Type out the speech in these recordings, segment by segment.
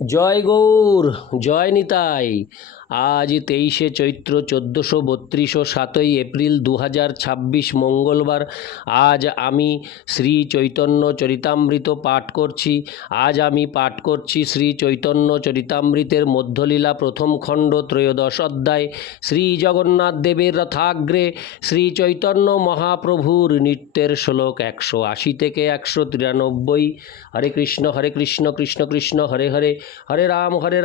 জয় গৌর, জয় নিতাই। আজ 23শে চৈত্র 1432 7ই এপ্রিল 2026 মঙ্গলবার। আজ আমি শ্রী চৈতন্য চরিতামৃত পাঠ করছি। আজ আমি পাঠ করছি শ্রী চৈতন্য চরিতামৃতের মধ্যলীলা প্রথম খণ্ড ত্রয়োদশ অধ্যায়। শ্রী জগন্নাথ দেবের রথাগ্রে শ্রী চৈতন্য মহাপ্রভুর নৃত্যের শ্লোক 180 থেকে 193। হরে কৃষ্ণ কৃষ্ণ কৃষ্ণ হরে হরে, হরে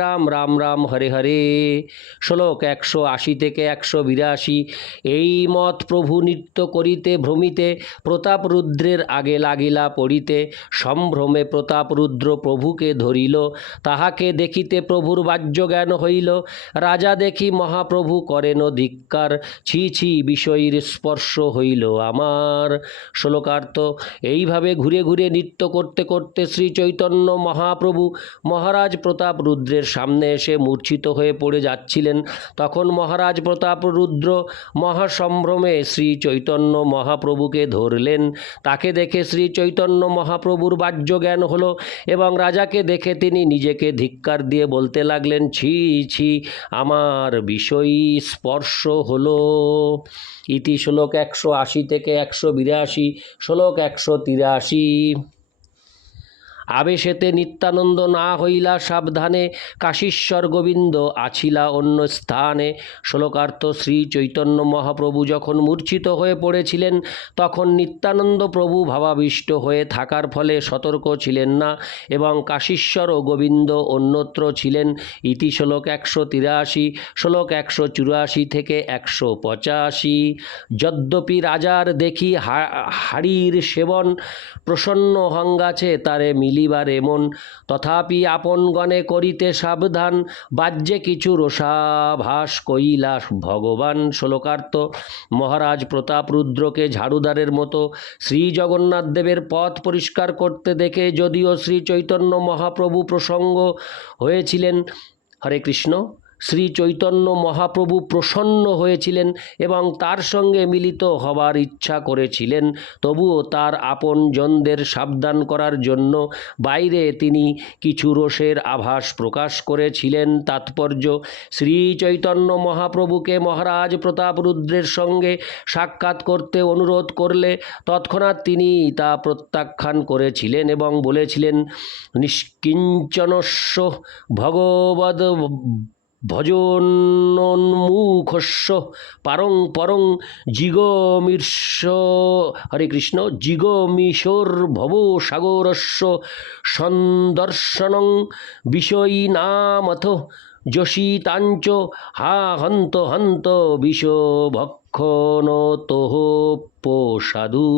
রাম রাম রাম হরে হরে। শ্লোক 180 থেকে 182। এই মত প্রভু নৃত্য করিতে ভ্রমিতে, প্রতাপ রুদ্রের আগে লাগিলা পড়িতে। সম্ভ্রমে প্রতাপ রুদ্র প্রভুকে ধরিল, তাহাকে দেখিতে প্রভুর বাহ্য জ্ঞান হইল। রাজা দেখি মহাপ্রভু করেন ধিক্কার, ছি ছি বিষয়ীর স্পর্শ হইল আমার। শ্লোকার্থ। এইভাবে ঘুরে ঘুরে নৃত্য করতে করতে শ্রী চৈতন্য মহাপ্রভু মহারাজ প্রতাপ রুদ্রের সামনে এসে মূর্ছিত হয়ে পড়ে যাচ্ছিলেন। তখন মহারাজ প্রতাপ রুদ্র মহাসম্ভ্রমে শ্রী চৈতন্য মহাপ্রভুকে ধরলেন। তাকে দেখে শ্রী চৈতন্য মহাপ্রভুর বাহ্য জ্ঞান হলো এবং রাজাকে দেখে তিনি নিজেকে ধিক্কার দিয়ে বলতে লাগলেন, ছি ছি আমার বিষয়ী স্পর্শ হলো। ইতি শ্লোক 180 থেকে 182। শ্লোক 183। আবেশেতে নিত্যানন্দ না হইলা সাবধানে, কাশীশ্বর গোবিন্দ আছিলা অন্য স্থানে। শ্লোকার্থ। শ্রী চৈতন্য মহাপ্রভু যখন মূর্ছিত হয়ে পড়েছিলেন তখন নিত্যানন্দ প্রভু ভাবাবিষ্ট হয়ে থাকার ফলে সতর্ক ছিলেন না এবং কাশীশ্বর ও গোবিন্দ অন্যত্র ছিলেন। ইতি শ্লোক 183। শ্লোক 184 থেকে 185। যদ্যপি রাজার দেখি হাড়ির সেবন, প্রসন্ন হঙ্গাছে তারে মিলিবার এমন। তথাপি আপনগণে করিতে সাবধান, বাহ্যে কিছু রসাভাস কইলা ভগবান। শ্লোকার্থ। মহারাজ প্রতাপ রুদ্রকে ঝাড়ুদারের মতো শ্রী জগন্নাথ দেবের পথ পরিষ্কার করতে দেখে যদিও শ্রী চৈতন্য মহাপ্রভু প্রসঙ্গ হয়েছিলেন, হরে কৃষ্ণ, শ্রী চৈতন্য মহাপ্রভু প্রসন্ন হয়েছিলেন এবং তার সঙ্গে মিলিত হবার ইচ্ছা করেছিলেন, তবুও তার আপনজনদের সাবধান করার জন্য বাইরে তিনি কিছু রোষের আভাস প্রকাশ করেছিলেন। তাৎপর্য: শ্রী চৈতন্য মহাপ্রভুকে মহারাজ প্রতাপ রুদ্রের সঙ্গে সাক্ষাৎ করতে অনুরোধ করলে তৎক্ষণাৎ তিনি তা প্রত্যাখ্যান করেছিলেন এবং বলেছিলেন, নিষ্কিঞ্চনস্য ভগবদ ভজনোন্মুখস্য পরং পরং জিগমির্ষ, হরে কৃষ্ণ, জিগমিশোর ভব সাগরস্য সন্দর্শনং বিষয়ীনামথ যশিতাঞ্চ হা হন্ত হন্ত বিষভক্ষণতোহ সাধু।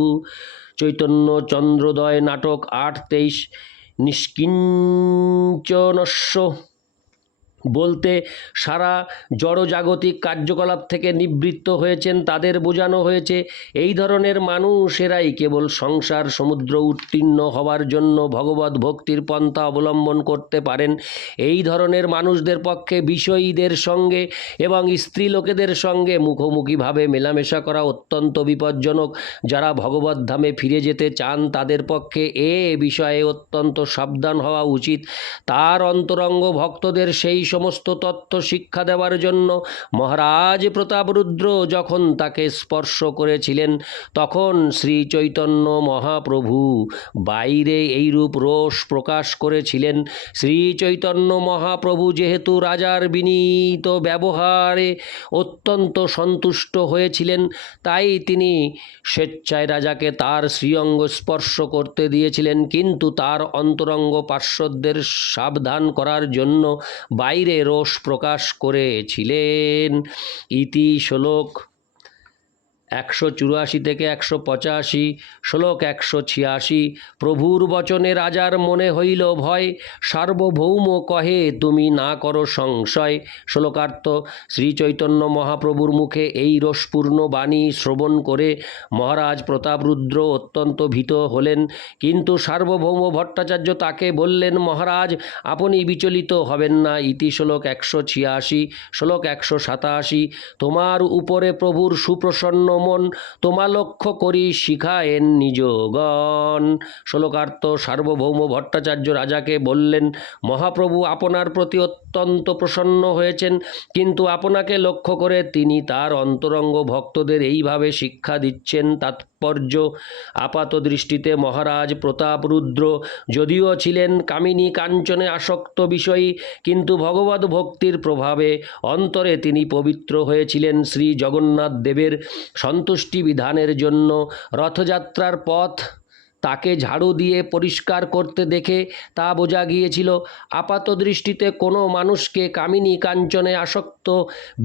চৈতন্য চন্দ্রোদয় নাটক 8:23। নিষ্কিঞ্চনস্য বলতে সারা জড়জাগতিক কার্যকলাপ থেকে নিবৃত্ত হয়েছেন তাদের বোঝানো হয়েছে। এই ধরনের মানুষেরাই কেবল সংসার সমুদ্র উত্তীর্ণ হওয়ার জন্য ভগবত ভক্তির পন্থা অবলম্বন করতে পারেন। এই ধরনের মানুষদের পক্ষে বিষয়ীদের সঙ্গে এবং স্ত্রী লোকেদের সঙ্গে মুখোমুখিভাবে মেলামেশা করা অত্যন্ত বিপজ্জনক। যারা ভগবত ধামে ফিরে যেতে চান তাদের পক্ষে এ বিষয়ে অত্যন্ত সাবধান হওয়া উচিত। তার অন্তরঙ্গ ভক্তদের সেই সমস্ত তত্ত্ব শিক্ষা দেওয়ার জন্য মহারাজ প্রতাপ রুদ্র যখন তাকে স্পর্শ করেছিলেন তখন শ্রী চৈতন্য মহাপ্রভু বাইরে এইরূপ রোষ প্রকাশ করেছিলেন। শ্রী চৈতন্য মহাপ্রভু যেহেতু রাজার বিনীত ব্যবহারে অত্যন্ত সন্তুষ্ট হয়েছিলেন, তাই তিনি স্বেচ্ছায় রাজাকে তার শ্রীঅঙ্গ স্পর্শ করতে দিয়েছিলেন, কিন্তু তার অন্তরঙ্গ পার্শ্বদের সাবধান করার জন্য বাইরে রোষ প্রকাশ করেছিলেন। ইতি শ্লোক 184 থেকে 185। শ্লোক 186। প্রভুর বচনে রাজার মনে হইল ভয়, সার্বভৌম কহে তুমি না করো সংশয়। শ্লোকার্থ। শ্রী চৈতন্য মহাপ্রভুর মুখে এই রসপূর্ণ বাণী শ্রবণ করে মহারাজ প্রতাপ রুদ্র অত্যন্ত ভীত হলেন, কিন্তু সার্বভৌম ভট্টাচার্য তাকে বললেন, মহারাজ আপনি বিচলিত হবেন না। ইতি শ্লোক 186। শ্লোক 187। তোমার উপরে প্রভুর সুপ্রসন্ন অমন তোমা লক্ষ্য করি শিখায়েন নিজগণ। শ্লোকার্থ। সার্বভৌম ভট্টাচার্য রাজাকে বললেন, মহাপ্রভু আপনার প্রতি অত্যন্ত প্রসন্ন হয়েছেন, কিন্তু আপনাকে লক্ষ্য করে তিনি তার অন্তরঙ্গ ভক্তদের এইভাবে শিক্ষা দিচ্ছেন। তাৎপর্য: আপাত দৃষ্টিতে মহারাজ প্রতাপরুদ্র যদিও ছিলেন কামিনী কাঞ্চনে আসক্ত বিষয়ী, কিন্তু ভগবত ভক্তির প্রভাবে অন্তরে তিনি পবিত্র হয়েছিলেন। শ্রী জগন্নাথ দেবের সন্তুষ্টি বিধানের জন্য রথযাত্রার পথ তাকে ঝাড়ু দিয়ে পরিষ্কার করতে দেখে তা বোঝা গিয়েছিল। আপাত দৃষ্টিতে কোনো মানুষকে কামিনী কাঞ্চনে আসক্ত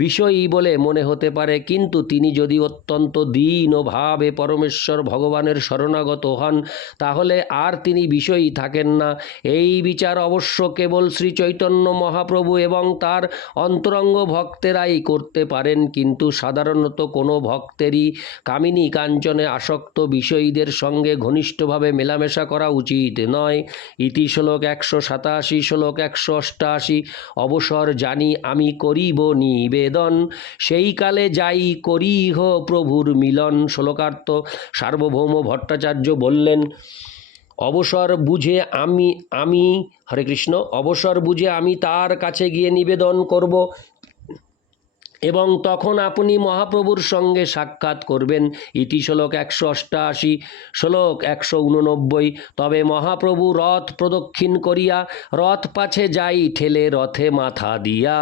বিষয়ী বলে মনে হতে পারে, কিন্তু তিনি যদি অত্যন্ত দীন ও ভাবে পরমেশ্বর ভগবানের শরণাগত হন, তাহলে আর তিনি বিষয়ী থাকেন না। এই বিচার অবশ্য কেবল শ্রী চৈতন্য মহাপ্রভু এবং তার অন্তরঙ্গ ভক্তেরাই করতে পারেন, কিন্তু সাধারণত কোনো ভক্তেরই কামিনী কাঞ্চনে আসক্ত বিষয়ীদের সঙ্গে ঘনিষ্ঠভাবে মেলামেশা করা উচিত নয়। ইতি শ্লোক 187, শ্লোক 188। অবসর জানি আমি করিব নিবেদন, সেই কালে যাই করিহ প্রভুর মিলন। শ্লোকার্থ। সার্বভৌম ভট্টাচার্য বললেন, অবসর বুঝে আমি হরে কৃষ্ণ, অবসর বুঝে আমি তার কাছে গিয়ে নিবেদন করব এবং তখন আপনি মহাপ্রভুর সঙ্গে সাক্ষাৎ করবেন। ইতি শ্লোক 188, শ্লোক 189। তবে মহাপ্রভু রথ প্রদক্ষিণ করিয়া রথ পাছে যাই ঠেলে রথে মাথা দিয়া।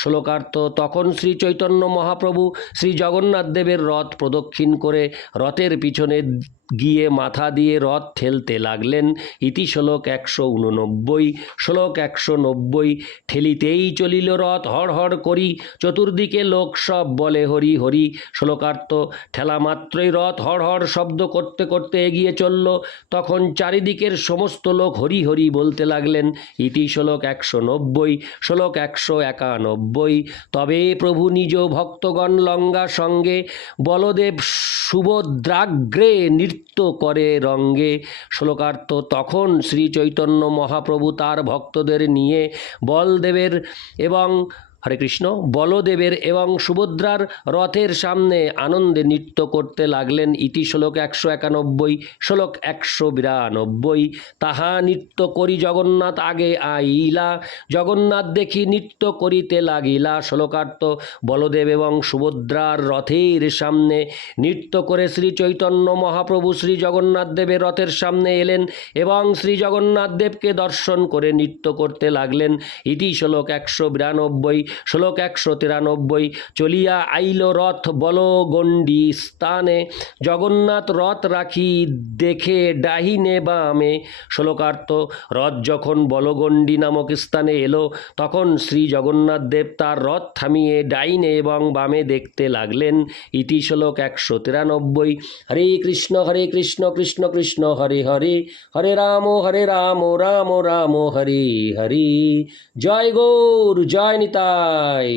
শ্লোকার্থ। তখন শ্রী চৈতন্য মহাপ্রভু শ্রী জগন্নাথ দেবের রথ প্রদক্ষিণ করে রথের পিছনে গিয়ে মাথা দিয়ে রথ ঠেলতে লাগলেন। ইতি শ্লোক 189, শ্লোক 190। ঠেলিতেই চলিল রথ হড় হড় করি, চতুর্দিকে লোক সব বলে হরি হরি। শ্লোকার্থ। ঠেলা মাত্রই রথ হড় হড় শব্দ করতে করতে এগিয়ে চলল। তখন চারিদিকের সমস্ত লোক হরি হরি বলতে লাগলেন। ইতি শ্লোক 190, শ্লোক 191। তবে প্রভু নিজ ভক্তগণ লঙ্গা সঙ্গে বলদেব সুভদ্রাগ্রে নৃত্য করে রঙ্গে। শ্লোকার্থ। তখন শ্রী চৈতন্য মহাপ্রভু তার ভক্তদের নিয়ে বলদেবের এবং হরে কৃষ্ণ বলদেবের এবং সুভদ্রার রথের সামনে আনন্দে নৃত্য করতে লাগলেন। ইতি শ্লোক 191, শ্লোক 192। তাহা নৃত্য করি জগন্নাথ আগে আইলা, জগন্নাথ দেখি নৃত্য করিতে লাগিলা। শ্লোকার্থ। বলদেব এবং সুভদ্রার রথের সামনে নৃত্য করে শ্রী চৈতন্য মহাপ্রভু শ্রী জগন্নাথ দেবের রথের সামনে এলেন এবং শ্রী জগন্নাথ দেবকে দর্শন করে নৃত্য করতে লাগলেন। ইতি শ্লোক 192, শ্লোক 193। চলিয়া আইল রথ বলগণ্ডি স্থানে, জগন্নাথ রথ রাখি দেখে ডাহিনে বামে। শ্লোকার্থ। রথ যখন বলগণ্ডি নামক স্থানে এলো, তখন শ্রী জগন্নাথ দেব তার রথ থামিয়ে ডাইনে এবং বামে দেখতে লাগলেন। ইতি শ্লোক 193। হরে কৃষ্ণ কৃষ্ণ কৃষ্ণ হরে হরে, হরে রাম রাম রাম হরে হরে। জয় গৌর, জয় নিতাই।